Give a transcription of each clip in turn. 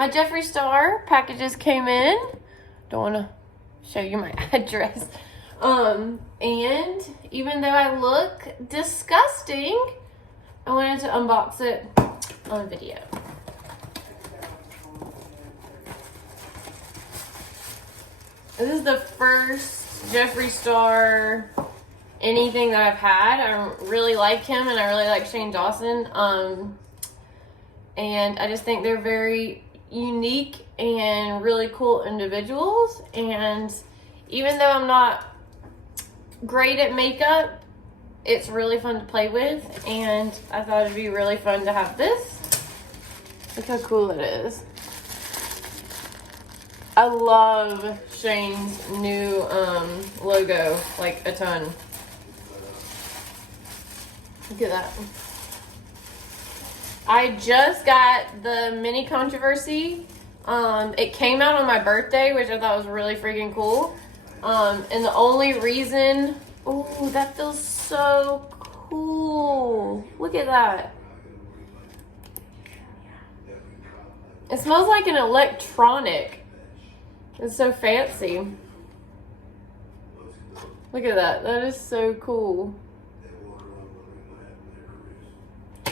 my Jeffree Star packages came in. Don't want to show you my address. And even though I look disgusting, I wanted to unbox it on video. This is the first Jeffree Star anything that I've had. I really like him and I really like Shane Dawson. And I just think they're very unique and really cool individuals. And even though I'm not great at makeup, it's really fun to play with, and I thought it'd be really fun to have this. Look how cool it is. I love Shane's new logo, like a ton. Look at that. I just got the mini controversy. It came out on my birthday, which I thought was really freaking cool. And the only reason, oh, that feels so cool. Look at that. It smells like an electronic. It's so fancy. Look at that. That is so cool.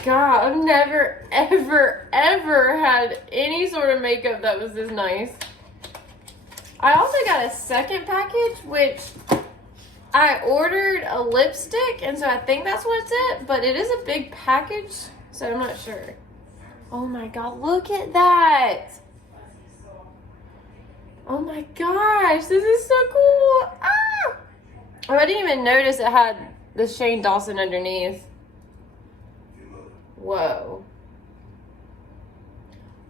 God, I've never, ever, ever had any sort of makeup that was this nice. I also got a second package, which I ordered a lipstick, and so I think that's what's it, but it is a big package, so I'm not sure. Oh my God, look at that. Oh my gosh, this is so cool. Ah! Oh, I didn't even notice it had the Shane Dawson underneath. Whoa.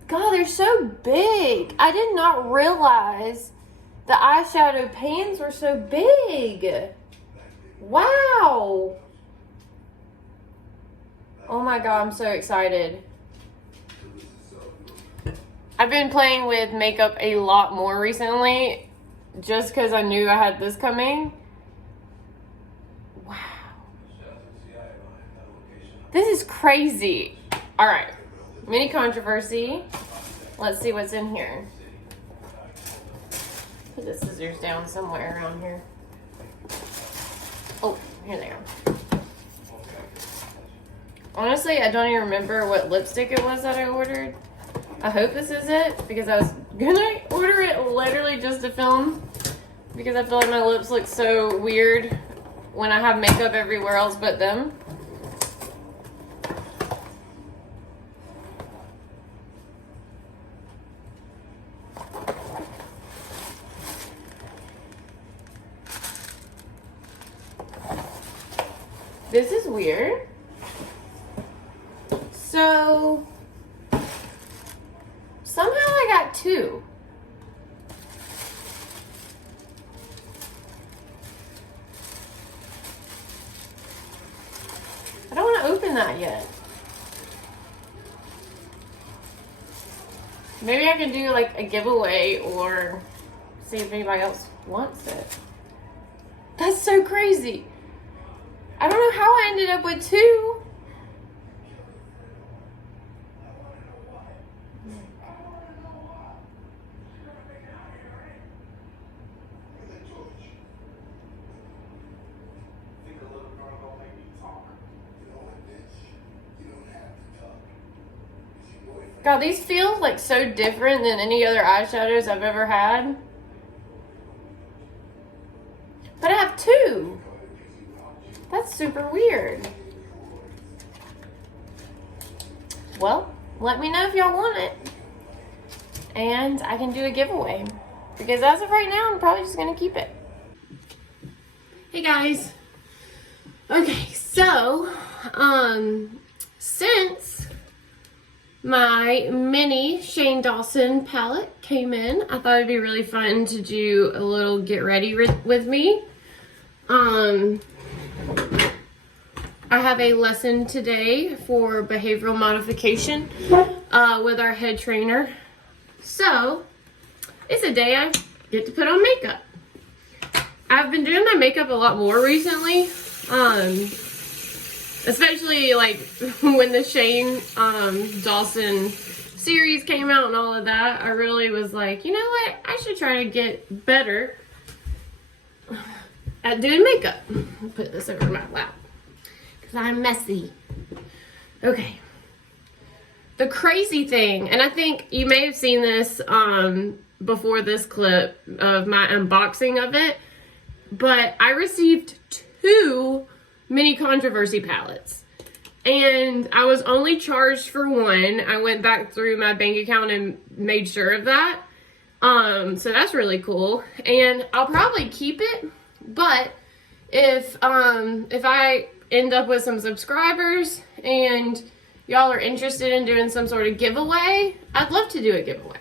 God, they're so big. I did not realize the eyeshadow pans were so big. Wow. Oh my God, I'm so excited. I've been playing with makeup a lot more recently just because I knew I had this coming. Wow. This is crazy. All right, mini controversy. Let's see what's in here. Put the scissors down somewhere around here. Oh, here they are. Honestly, I don't even remember what lipstick it was that I ordered. I hope this is it, because I was gonna order it literally just to film, because I feel like my lips look so weird when I have makeup everywhere else but them. This is weird. So, somehow I got two. I don't want to open that yet. Maybe I can do like a giveaway or see if anybody else wants it. That's so crazy. I don't know how I ended up with two. God, these feel like so different than any other eyeshadows I've ever had. But I have two. That's super weird. Well, let me know if y'all want it. And I can do a giveaway. Because as of right now, I'm probably just going to keep it. Hey guys. Okay, so, since my mini Shane Dawson palette came in, I thought it'd be really fun to do a little get ready with me. I have a lesson today for behavioral modification with our head trainer. So, it's a day I get to put on makeup. I've been doing my makeup a lot more recently. Especially like when the Shane Dawson series came out and all of that, I really was like, you know what? I should try to get better at doing makeup. I'll put this over my lap because I'm messy. Okay. The crazy thing, and I think you may have seen this before this clip of my unboxing of it, but I received 2 mini controversy palettes. And I was only charged for one. I went back through my bank account and made sure of that. So that's really cool. And I'll probably keep it. But if I end up with some subscribers and y'all are interested in doing some sort of giveaway, I'd love to do a giveaway.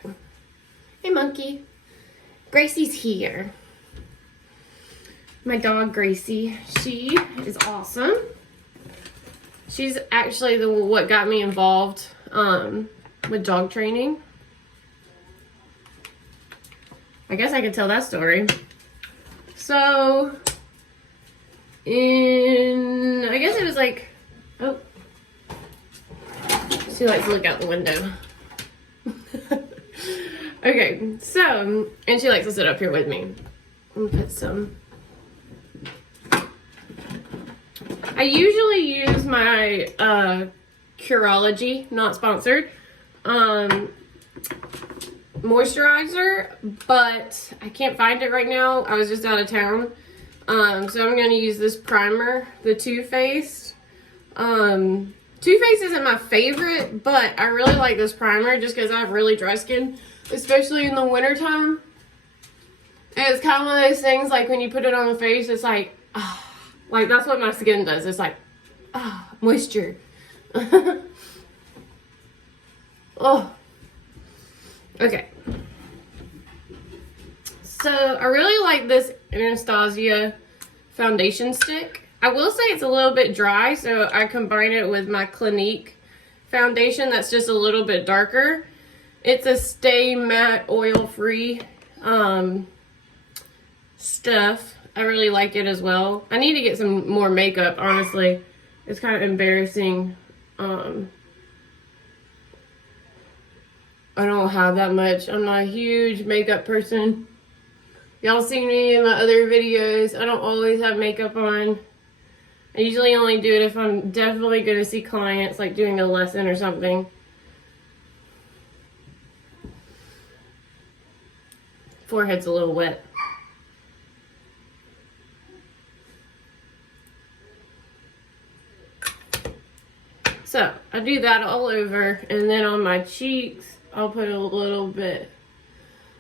Hey, monkey. Gracie's here. My dog, Gracie. She is awesome. She's actually what got me involved with dog training. I guess I could tell that story. So, I guess it was like, oh, she likes to look out the window. Okay, so, and she likes to sit up here with me. I'm gonna put some. I usually use my Curology, not sponsored, moisturizer, but I can't find it right now. I was just out of town. So I'm going to use this primer, the Too Faced. Too Faced isn't my favorite, but I really like this primer just because I have really dry skin, especially in the wintertime. And it's kind of one of those things, like when you put it on the face, it's like, ah. Like, that's what my skin does. It's like, moisture. Oh. Okay. So, I really like this Anastasia foundation stick. I will say it's a little bit dry, so I combine it with my Clinique foundation that's just a little bit darker. It's a Stay Matte Oil-Free stuff. I really like it as well. I need to get some more makeup, honestly. It's kind of embarrassing. I don't have that much. I'm not a huge makeup person. Y'all seen me in my other videos. I don't always have makeup on. I usually only do it if I'm definitely going to see clients, like doing a lesson or something. Forehead's a little wet. So, I do that all over, and then on my cheeks, I'll put a little bit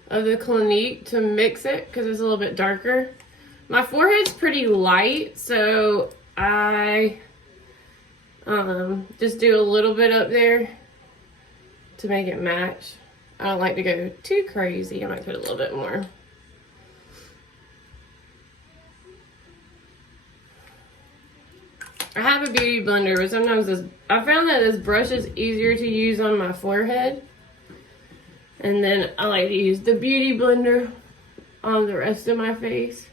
of the Clinique to mix it, because it's a little bit darker. My forehead's pretty light, so I just do a little bit up there to make it match. I don't like to go too crazy. I might put a little bit more. I have a beauty blender, but sometimes I found that this brush is easier to use on my forehead. And then I like to use the beauty blender on the rest of my face.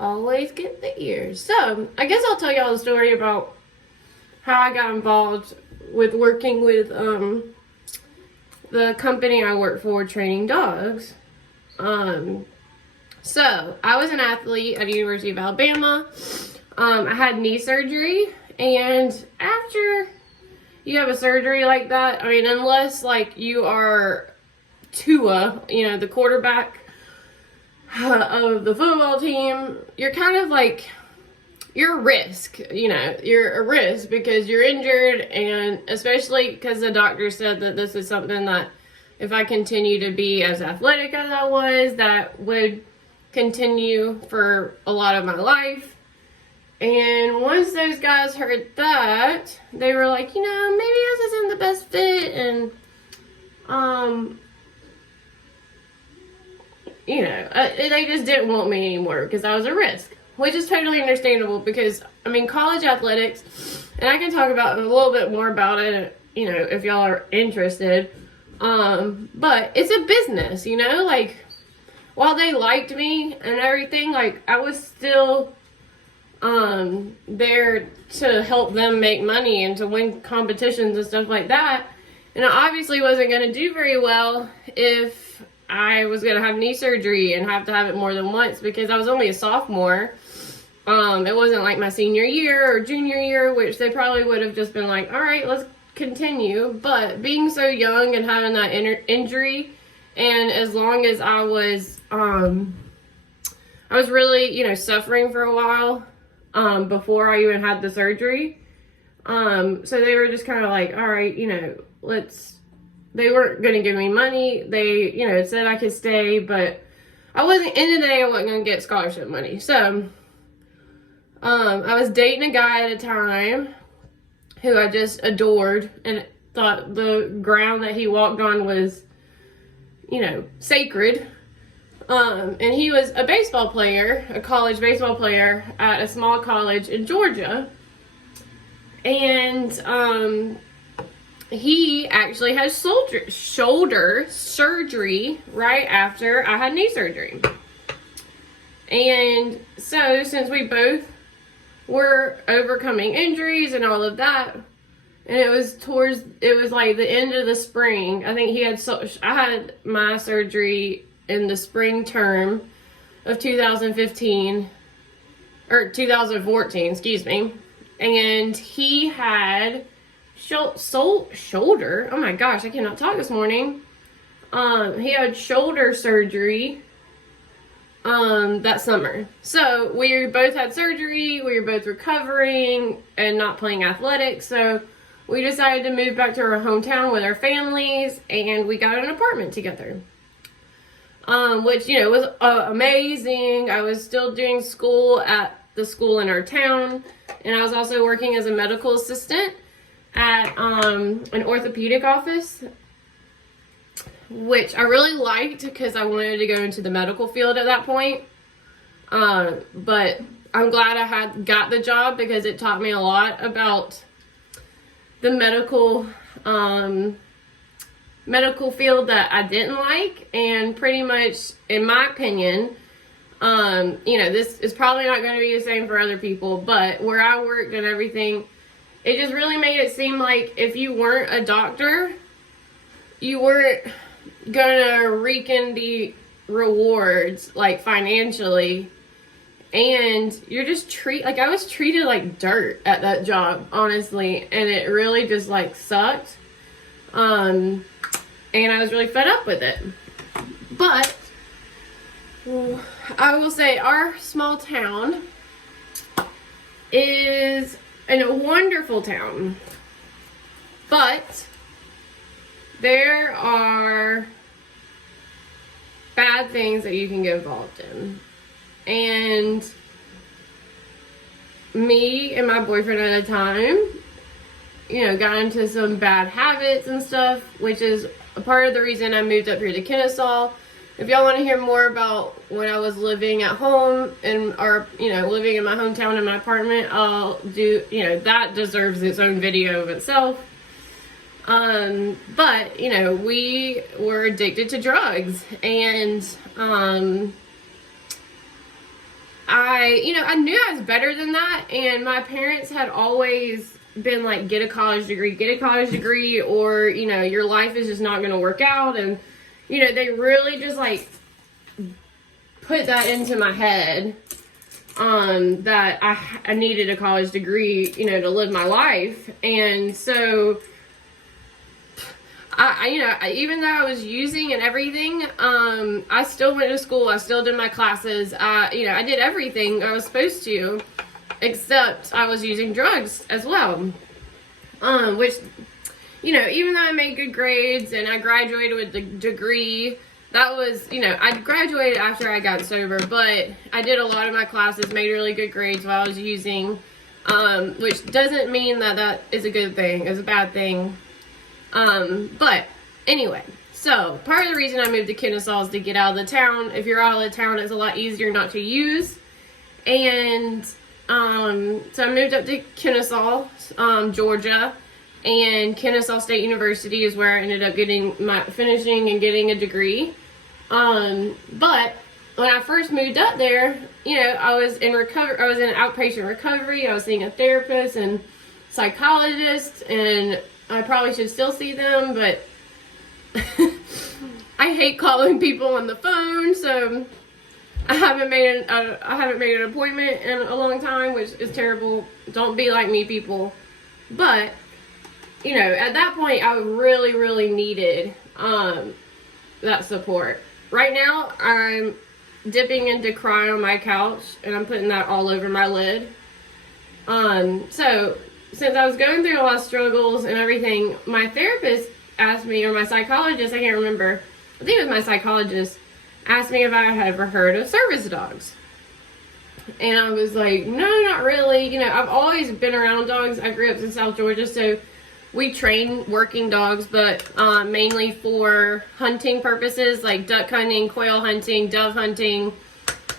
Always get the ears. So, I guess I'll tell y'all the story about how I got involved with working with the company I work for, training dogs. So, I was an athlete at the University of Alabama. I had knee surgery, and after you have a surgery like that, I mean, unless like you are Tua, you know, the quarterback of the football team, you're kind of like, you're a risk, you know, you're a risk because you're injured, and especially because the doctor said that this is something that if I continue to be as athletic as I was, that would continue for a lot of my life. And once those guys heard that, they were like, you know, maybe this isn't the best fit, and you know, they just didn't want me anymore because I was a risk, which is totally understandable because, I mean, college athletics, and I can talk about a little bit more about it, you know, if y'all are interested, but it's a business, you know, like, while they liked me and everything, like, I was still there to help them make money and to win competitions and stuff like that. And I obviously wasn't going to do very well if I was going to have knee surgery and have to have it more than once because I was only a sophomore. It wasn't like my senior year or junior year, which they probably would have just been like, all right, let's continue. But being so young and having that injury, and as long as I was really, you know, suffering for a while before I even had the surgery. So they were just kind of like, all right, you know, they weren't going to give me money. They, you know, said I could stay, but I wasn't, in the day, I wasn't going to get scholarship money. So, I was dating a guy at a time who I just adored and thought the ground that he walked on was, you know, sacred. And he was a baseball player, a college baseball player at a small college in Georgia. And, he actually had shoulder surgery right after I had knee surgery. And so, since we both were overcoming injuries and all of that, and it was like the end of the spring. I think I had my surgery in the spring term of 2015, or 2014, excuse me. And he had shoulder, oh my gosh, I cannot talk this morning. He had shoulder surgery that summer. So we both had surgery, we were both recovering and not playing athletics, so we decided to move back to our hometown with our families, and we got an apartment together. Which, you know, was amazing. I was still doing school at the school in our town, and I was also working as a medical assistant at an orthopedic office, which I really liked because I wanted to go into the medical field at that point. But I'm glad I got the job because it taught me a lot about the medical field that I didn't like, and pretty much, in my opinion, you know, this is probably not going to be the same for other people, but where I worked and everything, it just really made it seem like if you weren't a doctor, you weren't gonna reap in the rewards, like, financially, and you're just I was treated like dirt at that job, honestly, and it really just, like, sucked, and I was really fed up with it. But I will say our small town is a wonderful town, but there are bad things that you can get involved in. And me and my boyfriend at the time, you know, got into some bad habits and stuff, which is a part of the reason I moved up here to Kennesaw. If y'all want to hear more about when I was living at home living in my hometown in my apartment, I'll do, you know, that deserves its own video of itself. But, you know, we were addicted to drugs, and, I knew I was better than that, and my parents had always been like, get a college degree, or, you know, your life is just not going to work out, and, you know, they really just, like, put that into my head, that I needed a college degree, you know, to live my life. And so even though I was using and everything, I still went to school. I still did my classes. I did everything I was supposed to, except I was using drugs as well. Which, you know, even though I made good grades and I graduated with the degree, that was, you know, I graduated after I got sober, but I did a lot of my classes, made really good grades while I was using, which doesn't mean that is a good thing. It's a bad thing. But anyway, So, part of the reason I moved to Kennesaw is to get out of the town. If you're out of the town, it's a lot easier not to use. And, so I moved up to Kennesaw, Georgia. And Kennesaw State University is where I ended up finishing and getting a degree. But when I first moved up there, you know, I was in outpatient recovery. I was seeing a therapist and psychologist, and I probably should still see them, but I hate calling people on the phone, so I haven't made an appointment in a long time, which is terrible. Don't be like me, people. But, you know, at that point, I really, really needed that support. Right now, I'm dipping into cry on my couch, and I'm putting that all over my lid. So, since I was going through a lot of struggles and everything, my therapist asked me, or my psychologist, I can't remember, I think it was my psychologist, asked me if I had ever heard of service dogs. And I was like, no, not really. You know, I've always been around dogs. I grew up in South Georgia, so we train working dogs, but mainly for hunting purposes, like duck hunting, quail hunting, dove hunting,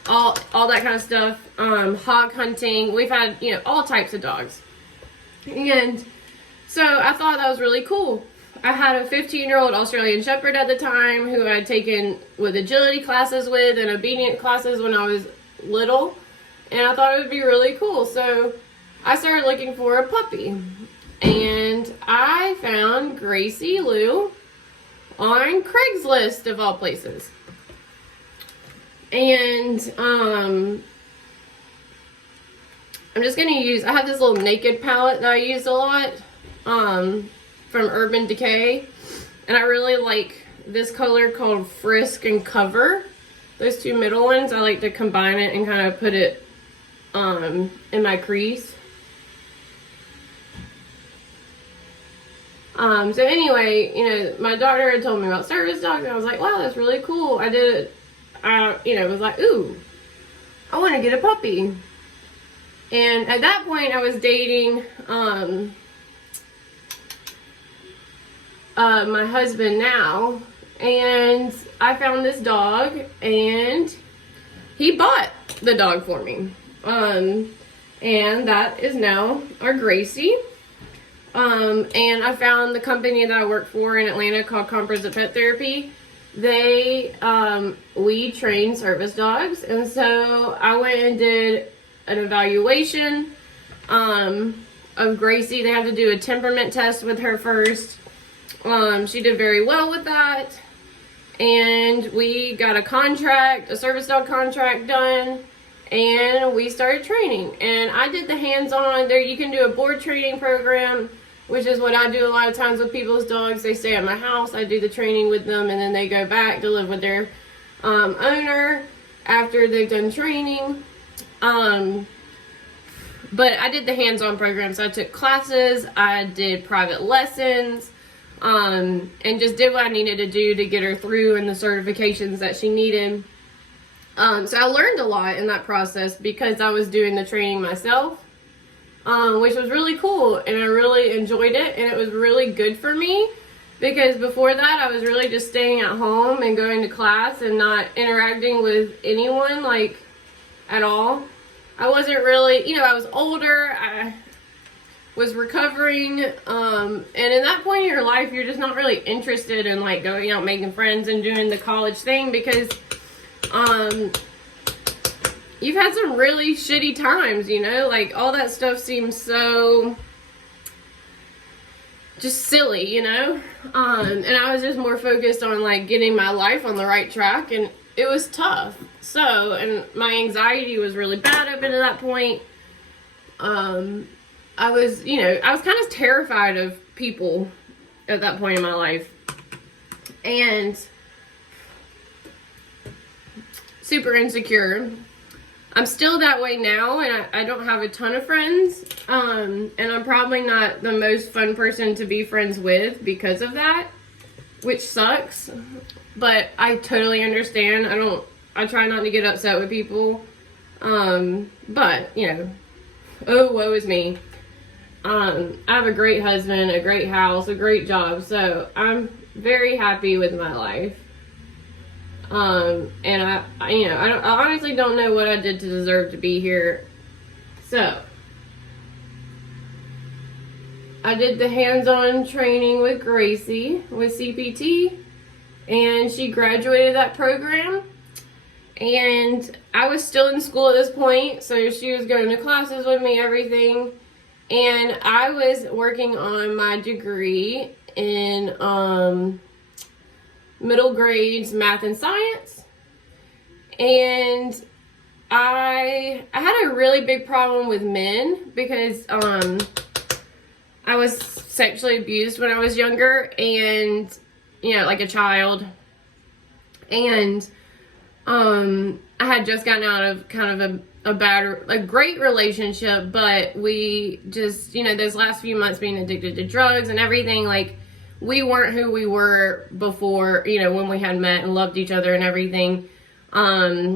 all that kind of stuff. Hog hunting. We've had, you know, all types of dogs. And so I thought that was really cool. I had a 15-year-old Australian Shepherd at the time who I had taken with agility classes with and obedient classes when I was little. And I thought it would be really cool. So I started looking for a puppy. And I found Gracie Lou on Craigslist, of all places. And I'm just going to use, I have this little naked palette that I use a lot from Urban Decay. And I really like this color called Frisk and Cover. Those two middle ones, I like to combine it and kind of put it in my crease. So anyway, you know, my daughter had told me about service dogs, and I was like, wow, that's really cool. I did it, you know, was like, ooh, I want to get a puppy. And at that point, I was dating my husband now, and I found this dog, and he bought the dog for me. And that is now our Gracie. And I found the company that I work for in Atlanta called Comprehensive Pet Therapy. We train service dogs, and so I went and did an evaluation of Gracie. They have to do a temperament test with her first. She did very well with that, and we got a service dog contract done, and we started training. And I did the hands-on. There you can do a board training program, which is what I do a lot of times with people's dogs. They stay at my house, I do the training with them, and then they go back to live with their owner after they've done training. But I did the hands-on program, so I took classes, I did private lessons, and just did what I needed to do to get her through and the certifications that she needed. So I learned a lot in that process because I was doing the training myself, which was really cool, and I really enjoyed it, and it was really good for me because before that I was really just staying at home and going to class and not interacting with anyone, like, at all. I wasn't really, you know, I was older, I was recovering, and in that point in your life, you're just not really interested in, like, going out making friends and doing the college thing because, you've had some really shitty times, you know, like, all that stuff seems so just silly, you know, and I was just more focused on, like, getting my life on the right track, and it was tough. So, and my anxiety was really bad up until that point. I was kind of terrified of people at that point in my life. And super insecure. I'm still that way now, and I don't have a ton of friends. And I'm probably not the most fun person to be friends with because of that, which sucks. But I totally understand. I try not to get upset with people. But, you know, oh, woe is me. I have a great husband, a great house, a great job. So I'm very happy with my life. And I honestly don't know what I did to deserve to be here. So, I did the hands-on training with Gracie with CPT, and she graduated that program. And I was still in school at this point, so she was going to classes with me, everything. And I was working on my degree in middle grades math and science. And I had a really big problem with men because I was sexually abused when I was younger, and like a child. And I had just gotten out of kind of a great relationship, but we just, those last few months being addicted to drugs and everything, like, we weren't who we were before, when we had met and loved each other and everything,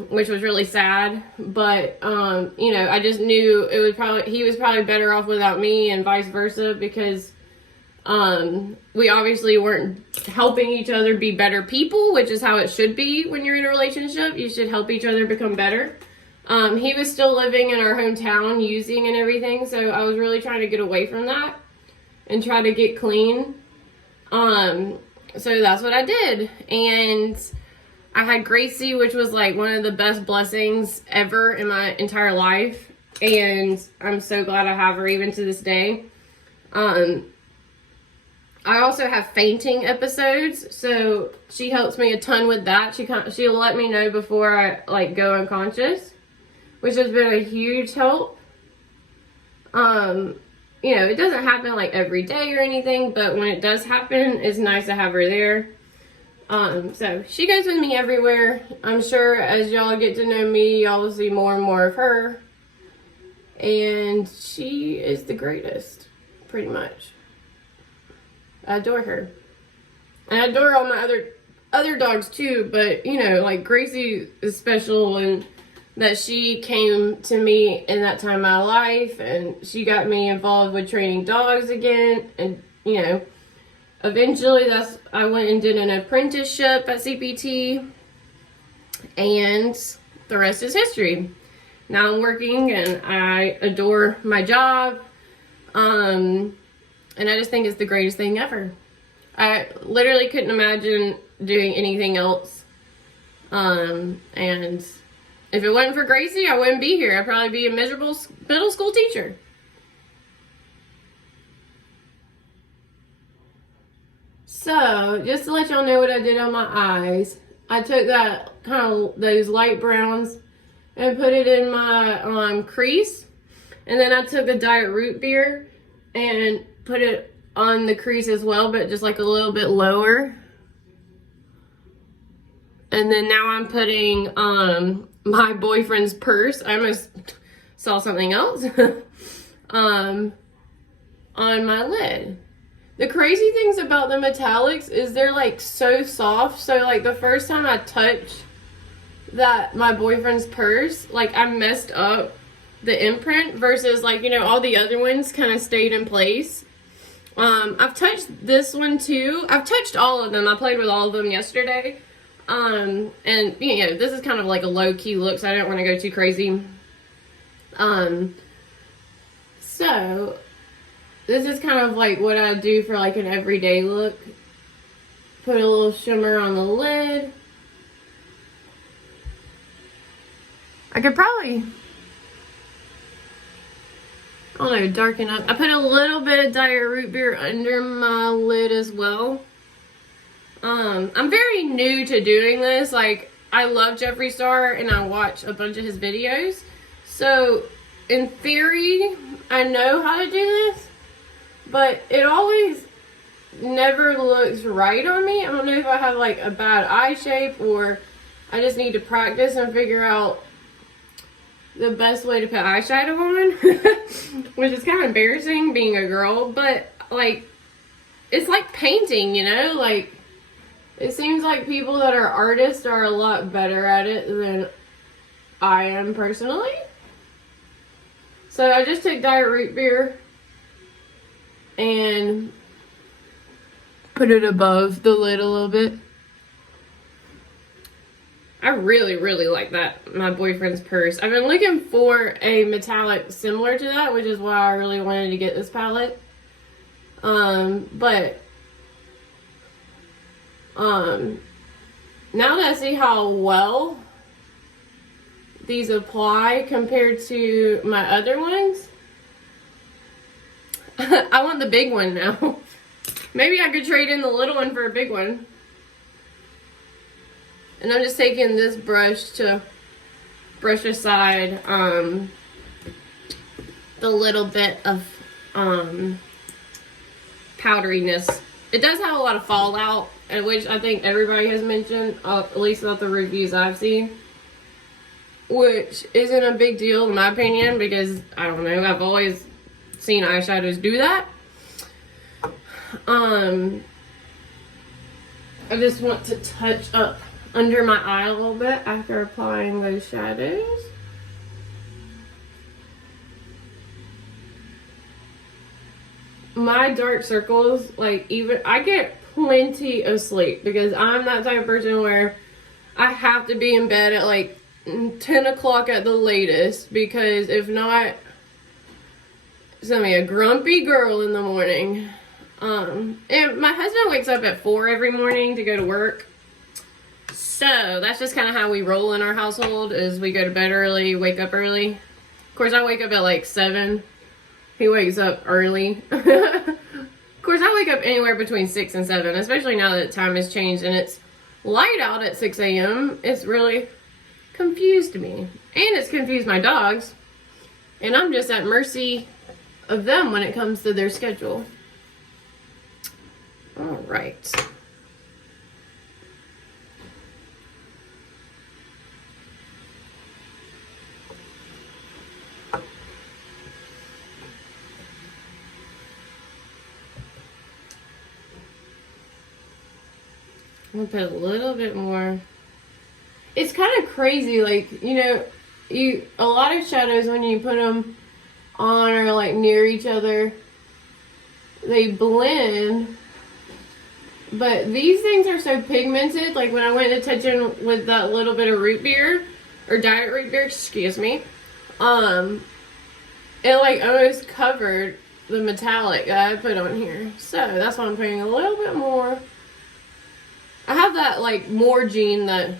which was really sad. But, I just knew he was probably better off without me, and vice versa, because we obviously weren't helping each other be better people, which is how it should be when you're in a relationship. You should help each other become better. He was still living in our hometown, using and everything, so I was really trying to get away from that and try to get clean. So that's what I did. And I had Gracie, which was like one of the best blessings ever in my entire life. And I'm so glad I have her even to this day. I also have fainting episodes, so she helps me a ton with that. She'll let me know before I go unconscious, which has been a huge help. It doesn't happen every day or anything, but when it does happen, it's nice to have her there. So she goes with me everywhere. I'm sure as y'all get to know me, y'all will see more and more of her. And she is the greatest, pretty much. I adore her. And I adore all my other dogs too, but Gracie is special, and that she came to me in that time of my life, and she got me involved with training dogs again. And eventually I went and did an apprenticeship at CPT, and the rest is history. Now I'm working, and I adore my job. And I just think it's the greatest thing ever. I literally couldn't imagine doing anything else. And if it wasn't for Gracie, I wouldn't be here. I'd probably be a miserable middle school teacher. So, just to let y'all know what I did on my eyes, I took that those light browns and put it in my crease. And then I took the diet root beer and put it on the crease as well, but just a little bit lower. And then now I'm putting my boyfriend's purse. I almost saw something else. On my lid. The crazy things about the metallics is they're so soft. So the first time I touched my boyfriend's purse, I messed up the imprint versus all the other ones kind of stayed in place. I've touched this one too. I've touched all of them. I played with all of them yesterday. And this is kind of a low-key look, so I don't want to go too crazy. So this is kind of what I do for an everyday look. Put a little shimmer on the lid. I could probably, I don't know, darken up. I put a little bit of diet root beer under my lid as well. I'm very new to doing this. I love Jeffree Star and I watch a bunch of his videos. So, in theory, I know how to do this. But it always never looks right on me. I don't know if I have a bad eye shape, or I just need to practice and figure out the best way to put eyeshadow on. Which is kind of embarrassing being a girl. But, it's like painting, it seems like people that are artists are a lot better at it than I am personally. So I just took diet root beer and put it above the lid a little bit. I really, really like that, my boyfriend's purse. I've been looking for a metallic similar to that, which is why I really wanted to get this palette. But now that I see how well these apply compared to my other ones, I want the big one now. Maybe I could trade in the little one for a big one. And I'm just taking this brush to brush aside the little bit of powderiness. It does have a lot of fallout, which I think everybody has mentioned, at least about the reviews I've seen, which isn't a big deal in my opinion, because I don't know, I've always seen eyeshadows do that. I just want to touch up under my eye a little bit after applying those shadows. My dark circles, like, even I get plenty of sleep because I'm that type of person where I have to be in bed at like 10 o'clock at the latest, because if not, it's gonna be a grumpy girl in the morning. And my husband wakes up at 4 every morning to go to work. So that's just kind of how we roll in our household, is we go to bed early, wake up early. Of course, I wake up at like 7. He wakes up early. Of course, I wake up anywhere between 6 and 7, especially now that time has changed and it's light out at 6 a.m. It's really confused me. And it's confused my dogs. And I'm just at mercy of them when it comes to their schedule. All right. I'm gonna put a little bit more. It's kind of crazy, like, you know, a lot of shadows when you put them on or like near each other, they blend. But these things are so pigmented. Like when I went to touch in with that little bit of root beer, or diet root beer, excuse me, it like almost covered the metallic that I put on here. So that's why I'm putting a little bit more. I have that like more gene that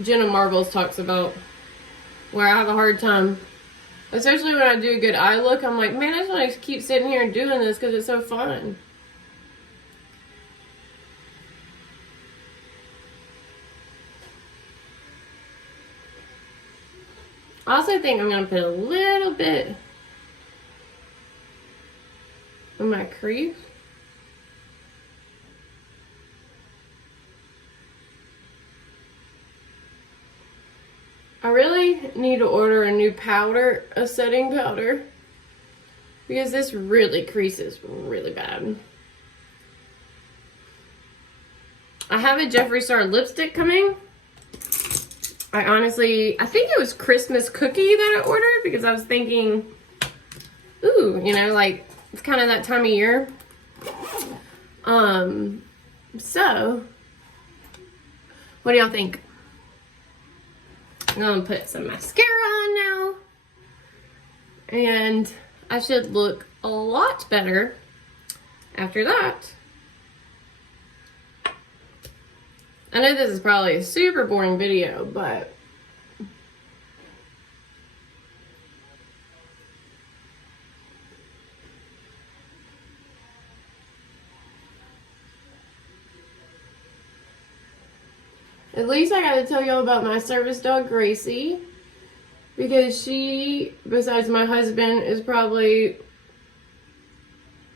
Jenna Marbles talks about, where I have a hard time, especially when I do a good eye look. I'm like, man, I just want to keep sitting here and doing this because it's so fun. I also think I'm going to put a little bit on my crease. I really need to order a new powder, a setting powder, because this really creases really bad. I have a Jeffree Star lipstick coming. I think it was Christmas cookie that I ordered, because I was thinking, ooh, you know, like, it's kind of that time of year. So, what do y'all think? I'm gonna put some mascara on now, and I should look a lot better after that. I know this is probably a super boring video, but at least I gotta tell y'all about my service dog, Gracie, because she, besides my husband, is probably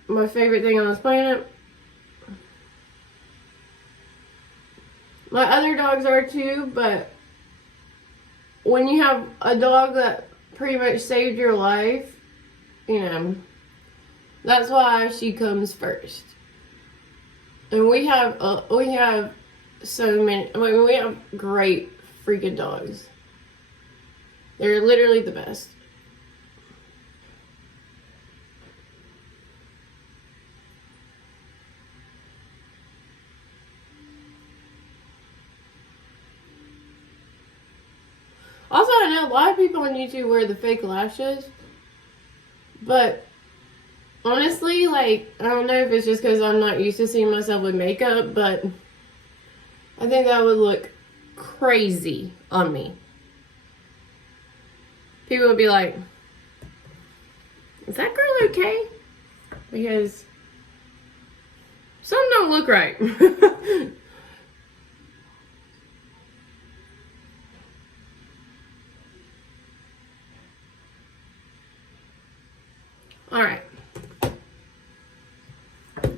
my favorite thing on this planet. My other dogs are too, but when you have a dog that pretty much saved your life, you know, that's why she comes first. And we have so many, I mean, we have great freaking dogs. They're literally the best. lot of people on YouTube wear the fake lashes, but honestly, like, I don't know if it's just because I'm not used to seeing myself with makeup, but I think that would look crazy on me. People would be like, is that girl okay? Because some don't look right. All right.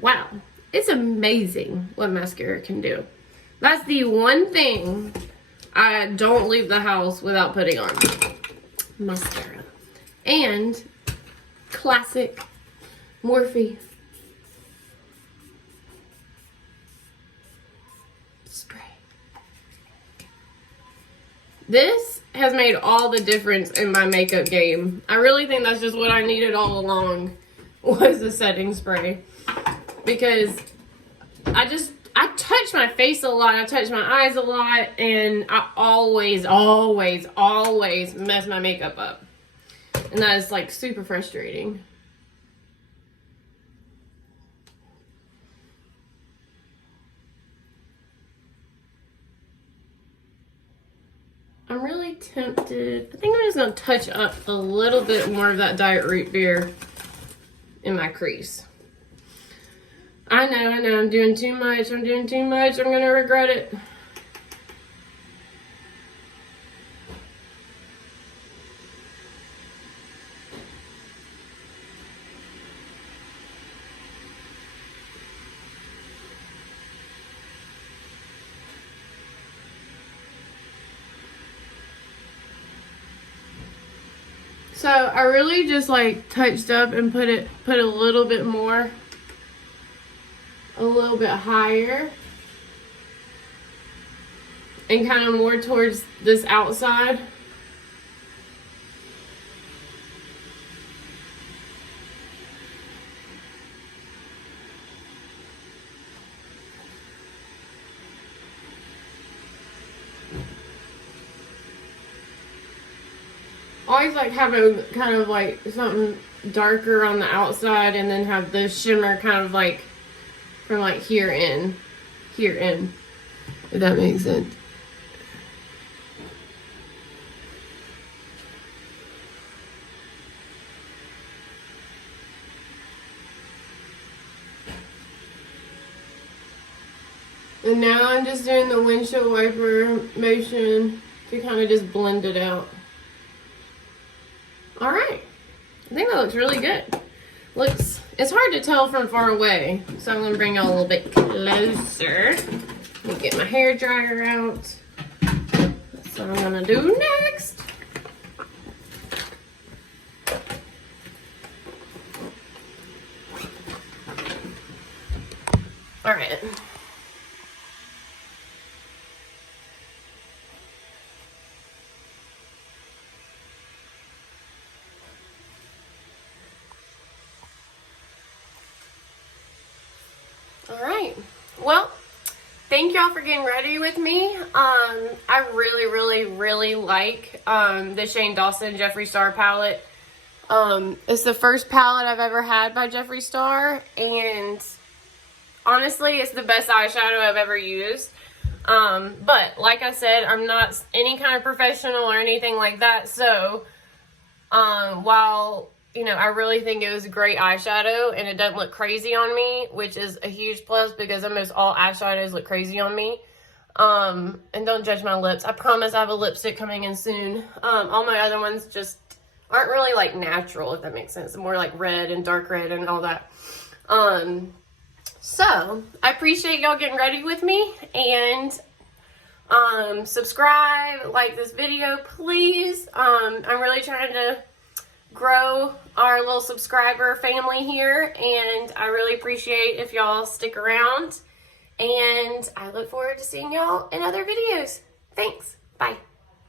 Wow. It's amazing what mascara can do. That's the one thing I don't leave the house without putting on. Mascara. And classic Morphe spray. This has made all the difference in my makeup game. I really think that's just what I needed all along, was a setting spray. Because I touch my face a lot, I touch my eyes a lot, and I always mess my makeup up. And that is like super frustrating. I'm really tempted. I think I'm just gonna touch up a little bit more of that Diet Root Beer in my crease. I know, I'm doing too much. I'm gonna regret it. So I really just like touched up and put a little bit more, a little bit higher, and kind of more towards this outside. Always like having kind of like something darker on the outside and then have the shimmer kind of like from like here in, if that makes sense. And now I'm just doing the windshield wiper motion to kind of just blend it out. All right, I think that looks really good. It's hard to tell from far away, so I'm gonna bring y'all a little bit closer. Let me get my hair dryer out. That's what I'm gonna do next. All right. Alright, well, thank y'all for getting ready with me. I really like the Shane Dawson Jeffree Star palette. It's the first palette I've ever had by Jeffree Star, and honestly, it's the best eyeshadow I've ever used. But like I said, I'm not any kind of professional or anything like that, so while you know, I really think it was a great eyeshadow and it doesn't look crazy on me, which is a huge plus because almost all eyeshadows look crazy on me. And don't judge my lips. I promise I have a lipstick coming in soon. All my other ones just aren't really like natural, if that makes sense. More like red and dark red and all that. So I appreciate y'all getting ready with me, and subscribe, like this video, please. I'm really trying to grow our little subscriber family here, and I really appreciate if y'all stick around, and I look forward to seeing y'all in other videos. Thanks. Bye.